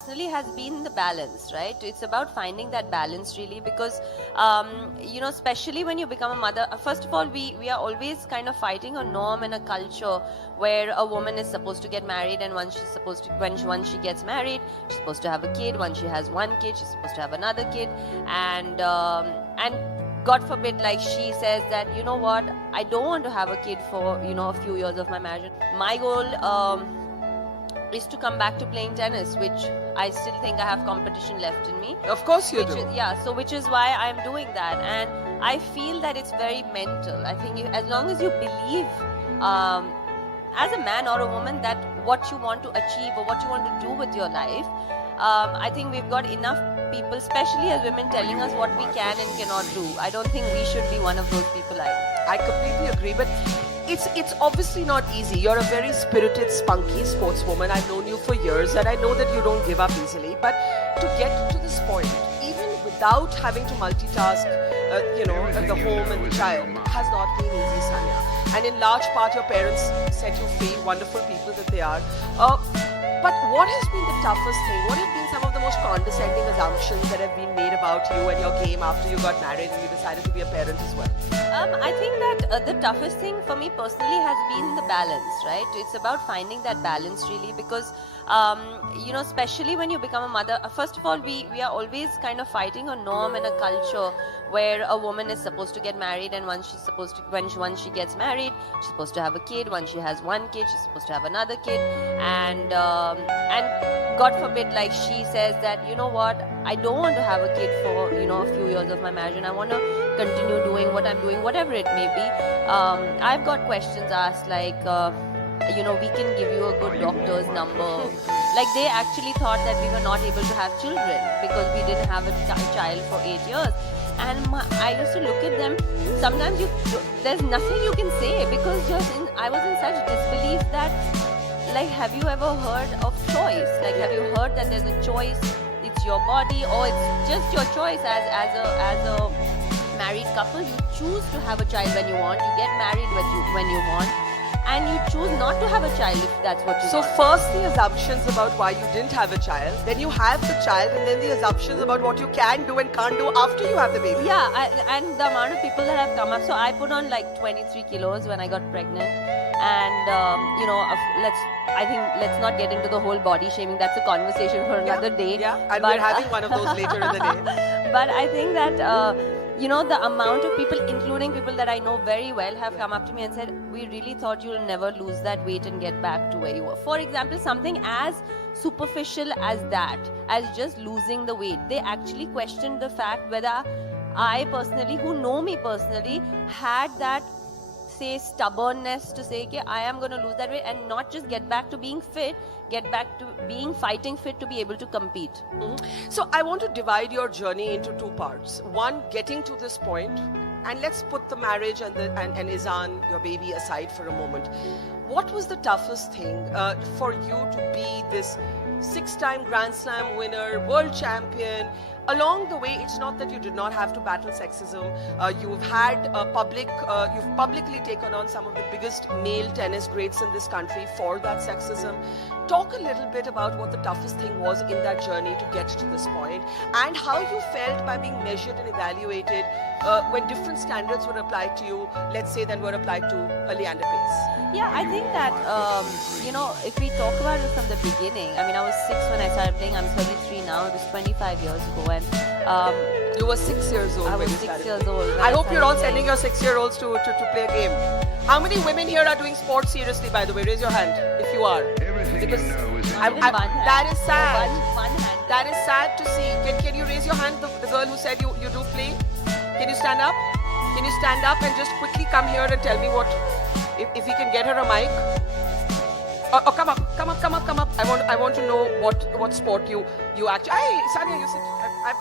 Personally has been the balance, right? It's about finding that balance really, because especially when you become a mother, first of all, we are always kind of fighting a norm and a culture where a woman is supposed to get married, and once she's supposed to once she gets married, she's supposed to have a kid. Once she has one kid, she's supposed to have another kid, and God forbid, like she says that, you know what, I don't want to have a kid for a few years of my marriage. My goal is to come back to playing tennis, which I still think I have competition left in me. Of course you do. Which is why I'm doing that, and I feel that it's very mental. I think as long as you believe, as a man or a woman, that what you want to achieve or what you want to do with your life, I think we've got enough people, especially as women, telling us what we can and cannot do. I don't think we should be one of those people either. I completely agree, but it's obviously not easy. You're a very spirited, spunky sportswoman. I've known you for years, and I know that you don't give up easily. But to get to this point, even without having to multitask, the home and the child, has not been easy, Sania. And in large part, your parents set you free, wonderful people that they are. But what has been the toughest thing? What have been some of the most condescending assumptions that have been made about you and your game after you got married and you decided to be a parent as well? I think that the toughest thing for me personally has been the balance, right? It's about finding that balance really, because especially when you become a mother, first of all, we are always kind of fighting a norm and a culture where a woman is supposed to get married, and once she gets married, she's supposed to have a kid. Once she has one kid, she's supposed to have another kid, and God forbid, like she says that, you know what, I don't want to have a kid for a few years of my marriage, and I want to continue doing what I'm doing, whatever it may be. I've got questions asked like, we can give you a good doctor's number. Like, they actually thought that we were not able to have children because we didn't have a child for 8 years. And I used to look at them. Sometimes there's nothing you can say, because I was in such disbelief that, like, have you ever heard of choice? Like, have you heard that there's a choice? It's your body, or it's just your choice as a married couple. You choose to have a child when you want. You get married when you want. And you choose not to have a child if that's what you want. So first the assumptions about why you didn't have a child, then you have the child, and then the assumptions about what you can do and can't do after you have the baby. Yeah, and the amount of people that have come up. So I put on like 23 kilos when I got pregnant. And, let's not get into the whole body shaming. That's a conversation for another day. Yeah, and we're having one of those later in the day. But I think that, the amount of people, including people that I know very well, have come up to me and said, we really thought you'll never lose that weight and get back to where you were. For example, something as superficial as that, as just losing the weight. They actually questioned the fact whether I personally, who know me personally, had that, say, stubbornness to say, okay, I am going to lose that weight and not just get back to being fit, get back to being fighting fit to be able to compete. Mm-hmm. So I want to divide your journey into two parts. One, getting to this point, and let's put the marriage and Izan, your baby, aside for a moment. What was the toughest thing for you to be this 6-time Grand Slam winner, world champion? Along the way, it's not that you did not have to battle sexism. You've publicly taken on some of the biggest male tennis greats in this country for that sexism. Talk a little bit about what the toughest thing was in that journey to get to this point, and how you felt by being measured and evaluated when different standards were applied to you, let's say, than were applied to Leander Pace. Yeah, I think that, if we talk about it from the beginning, I mean, I was 6 when I started playing. I'm 33 now. It was 25 years ago. And you were 6 years old. I was when you 6 started. years old. I hope you're all sending your 6-year-olds to play a game. How many women here are doing sports seriously, by the way? Raise your hand if you are. Because that is sad. One hand. That is sad to see. Can you raise your hand, the girl who said you do play? Can you stand up? Can you stand up and just quickly come here and tell me if we can get her a mic? Oh, come up. I want to know what sport you actually. Hey, Sania, you sit. I've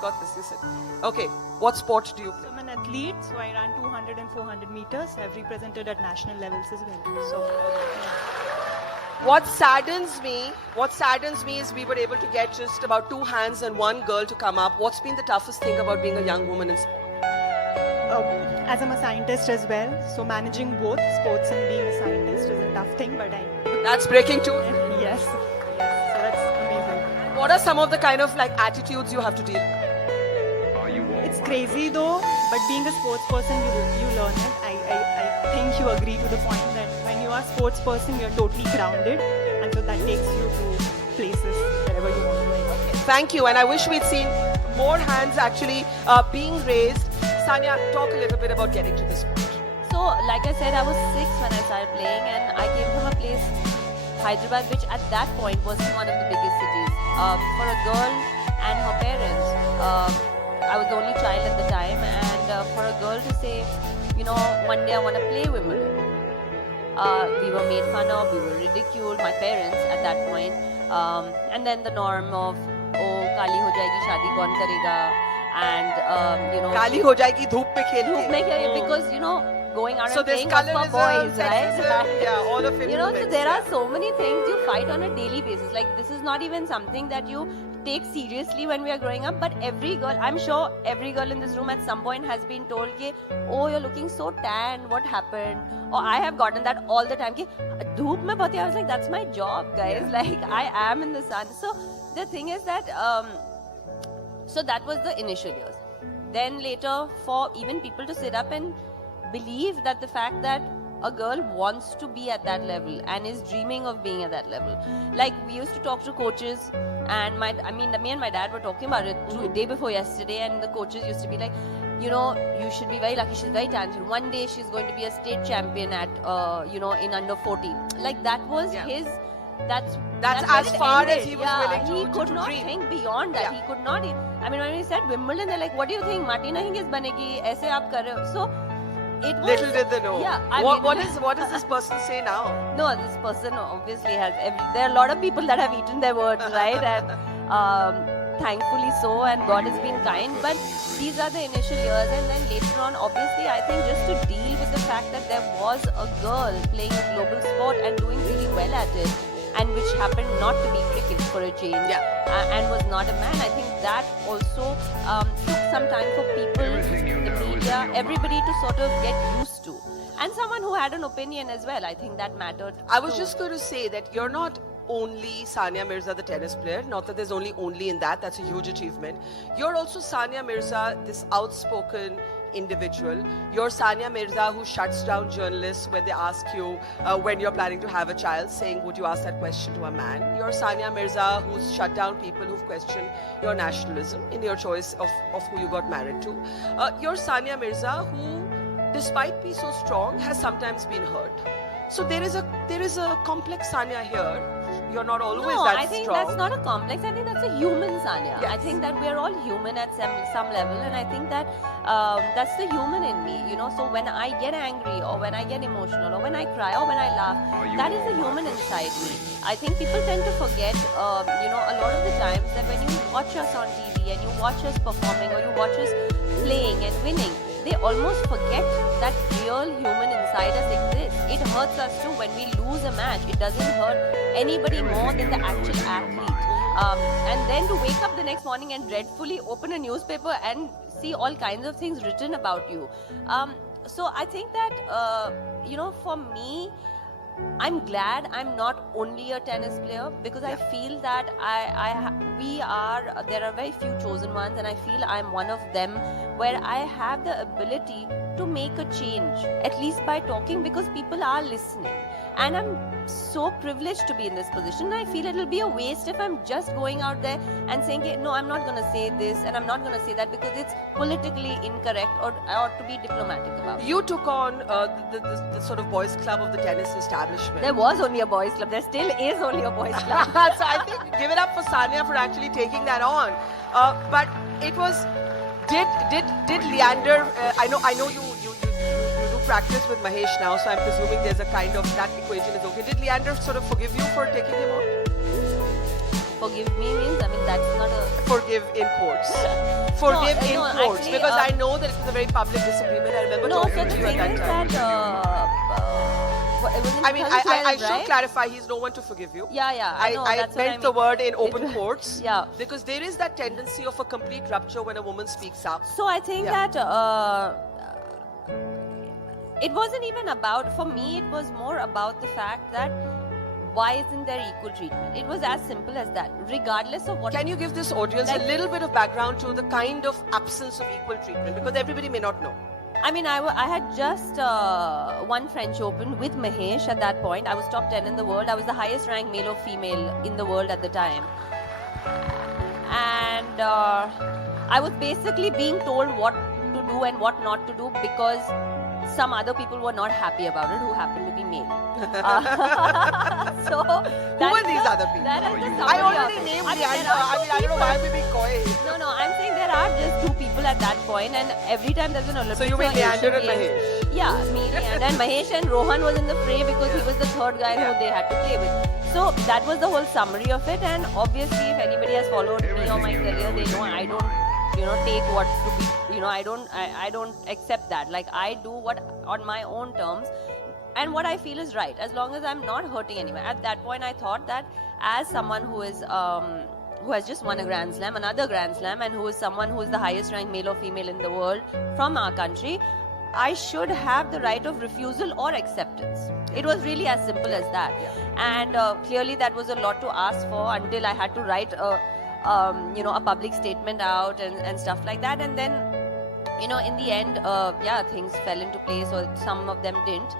got this. You sit. Okay. What sport do you play? I'm an athlete, so I ran 200 and 400 meters. I've represented at national levels as well. So. What saddens me is we were able to get just about 2 hands and 1 girl to come up. What's been the toughest thing about being a young woman in sport? As I'm a scientist as well, so managing both sports and being a scientist is a tough thing, but That's breaking too. Yes. So that's amazing. what are some of the kind of like attitudes you have to deal with? It's crazy though, but being a sports person, you learn it. I think you agree to the point that when you are a sports person, you're totally grounded, and so that takes you to places wherever you want to go. Thank you, and I wish we'd seen more hands actually being raised. Sania, talk a little bit about getting to this point. So, like I said, I was 6 when I started playing, and I came from a place, Hyderabad, which at that point was one of the biggest cities. For a girl and her parents, I was the only child at the time, and for a girl to say, you know, one day I want to play Wimbledon. We were made fun of, we were ridiculed, my parents at that point. And then the norm of, oh, Kali ho jayegi, shadi kaun karega, and you know, Kali ho jayegi, dhoop mein khel ke. because you know, going out So and there's playing was for colorism, boys, right? sexism, yeah, all of it. You know, so there are so many things you fight on a daily basis. Like, this is not even something that you take seriously when we are growing up, but every girl, I'm sure every girl in this room at some point has been told कि, oh, you're looking so tan, what happened? Or I have gotten that all the time कि, धूप में बहुत, I was like, that's my job, guys. Yeah. Like, I am in the sun. So the thing is that so that was the initial years. Then later, for even people to sit up and believe that the fact that a girl wants to be at that level and is dreaming of being at that level. Like, we used to talk to coaches, and me and my dad were talking about it day before yesterday, and the coaches used to be like, you know, you should be very lucky, she's very talented. One day she's going to be a state champion at, you know, in under 14. Like, that was his, that's as far ended. as he was willing to He could not dream. think beyond that. He could not, I mean, when we said Wimbledon, they're like, what do you think? Martina Hingis banegi, aise aap kar rahe ho. So, it was, little did they know. Yeah, what does this person say now? No, this person obviously has. There are a lot of people that have eaten their words, right? And thankfully so, and God has been kind. But these are the initial years, and then later on, obviously, I think just to deal with the fact that there was a girl playing a global sport and doing really well at it, and which happened not to be cricket for a change, and was not a man. I think that also took some time for people, the media, everybody to sort of get used to. And someone who had an opinion as well, I think that mattered. I was just going to say that you're not only Sania Mirza, the tennis player, not that there's only in that, that's a huge achievement. You're also Sania Mirza, this outspoken individual. You're Sania Mirza who shuts down journalists when they ask you when you're planning to have a child, saying, would you ask that question to a man? You're Sania Mirza who's shut down people who've questioned your nationalism in your choice of who you got married to. You're Sania Mirza who, despite being so strong, has sometimes been hurt. So there is a complex Sania here. You're not always that strong. No, I think that's not a complex. I think that's a human Sania. Yes. I think that we're all human at some level, and I think that that's the human in me, you know. So when I get angry, or when I get emotional, or when I cry, or when I laugh, that is the human inside me. I think people tend to forget, you know, a lot of the times that when you watch us on TV and you watch us performing, or you watch us playing and winning, they almost forget that real human inside us exists. It hurts us too when we lose a match. It doesn't hurt anybody more than the actual athlete. And then to wake up the next morning and dreadfully open a newspaper and see all kinds of things written about you. So I think that, you know, for me, I'm glad I'm not only a tennis player, because I feel that there are very few chosen ones, and I feel I'm one of them, where I have the ability to make a change, at least by talking, because people are listening. And I'm so privileged to be in this position. I feel it'll be a waste if I'm just going out there and saying, no, I'm not going to say this and I'm not going to say that, because it's politically incorrect, or to be diplomatic about it. You took on the sort of boys' club of the tennis establishment. There was only a boys' club. There still is only a boys' club. So I think give it up for Sania for actually taking that on. But it was, did Leander? I know you do practice with Mahesh now, so I'm presuming there's a kind of that equation is okay. Did Leander sort of forgive you for taking him on? Forgive me means, I mean, that's not a... Forgive in quotes. Forgive in quotes. Actually, because I know that it was a very public disagreement. I remember talking to you at that time. It was in I mean, I 2012, should right? clarify, he's no one to forgive you. Yeah, I know. I That's meant what I mean. the word in open quotes. Yeah. Because there is that tendency of a complete rupture when a woman speaks up. So I think that it wasn't even about, for me, it was more about the fact that why isn't there equal treatment? It was as simple as that. Regardless of what. Can you give this audience a little bit of background to the kind of absence of equal treatment? Because everybody may not know. I mean, I had just won French Open with Mahesh at that point. I was top 10 in the world. I was the highest ranked male or female in the world at the time. And I was basically being told what to do and what not to do because some other people were not happy about it who happened to be male. So Who were these other people? That is the I summary already of it. named I mean, Leander. there are I mean, I don't know why I'm being coy. No, I'm saying there are just two people at that point, and every time there's an Olympics. So you mean or Leander Asian and Games- Mahesh? Yeah, me, Leander, and Mahesh and Rohan was in the fray because he was the third guy who they had to play with. So that was the whole summary of it, and obviously, if anybody has followed me or my career, they know I don't, take what to be. I don't accept that. Like I do what on my own terms. And what I feel is right, as long as I'm not hurting anyone. At that point, I thought that as someone who has just won a Grand Slam, another Grand Slam, and who is someone who is the highest ranked male or female in the world from our country, I should have the right of refusal or acceptance. It was really as simple as that. And clearly that was a lot to ask for until I had to write a public statement out and stuff like that. And then in the end, things fell into place, or some of them didn't.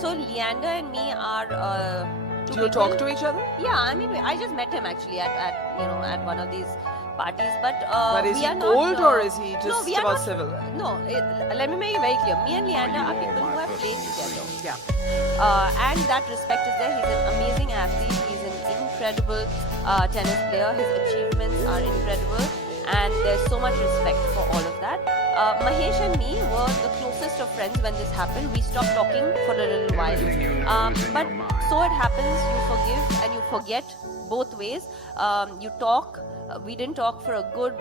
So Leander and me are. Do you talk to each other? Yeah, I mean, I just met him actually at one of these parties, but is we he are cold not, or is he just we are about not- civil? No, let me make it very clear. Me and Leander are people who have played together. Yeah. And that respect is there. He's an amazing athlete. He's an incredible tennis player. His achievements are incredible, and there's so much respect for all of that. Mahesh and me were the closest of friends when this happened. We stopped talking for a little while. But so it happens, you forgive and you forget both ways. You talk. We didn't talk for a good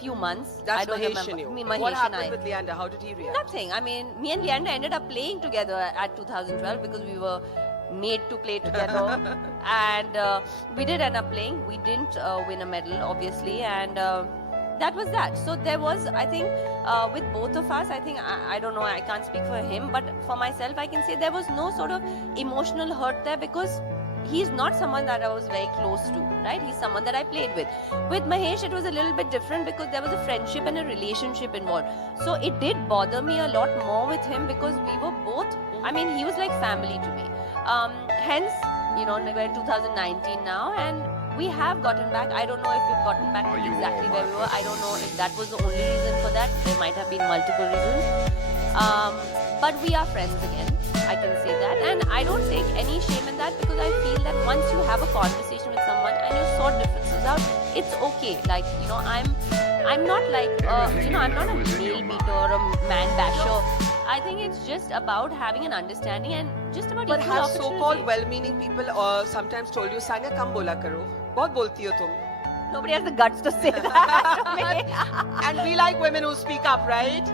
few months. That's I don't Mahesh remember. and you. Me, Mahesh What and happened I. with Leander? How did he react? Nothing. I mean, me and Leander ended up playing together at 2012 because we were made to play together. And we did end up playing. We didn't win a medal, obviously. And that was that. So there was, I think, with both of us, I think, I don't know, I can't speak for him, but for myself, I can say there was no sort of emotional hurt there because he's not someone that I was very close to, right? He's someone that I played with. With Mahesh, it was a little bit different because there was a friendship and a relationship involved. So it did bother me a lot more with him because we were both, I mean, he was like family to me. Hence, we're in 2019 now, and we have gotten back. I don't know if we've gotten back to exactly where we were. I don't know if that was the only reason for that. There might have been multiple reasons. But we are friends again. I can say that. And I don't take any shame in that because I feel that once you have a conversation with someone and you sort differences out, it's okay. Like, I'm not like, I'm not a male beater or a man basher. I think it's just about having an understanding and just about But equal have opportunity. so-called well-meaning people sometimes told you, Sania, kam bola karo. Bahut bolti ho tum. Nobody has the guts to say that to me. And we like women who speak up, right?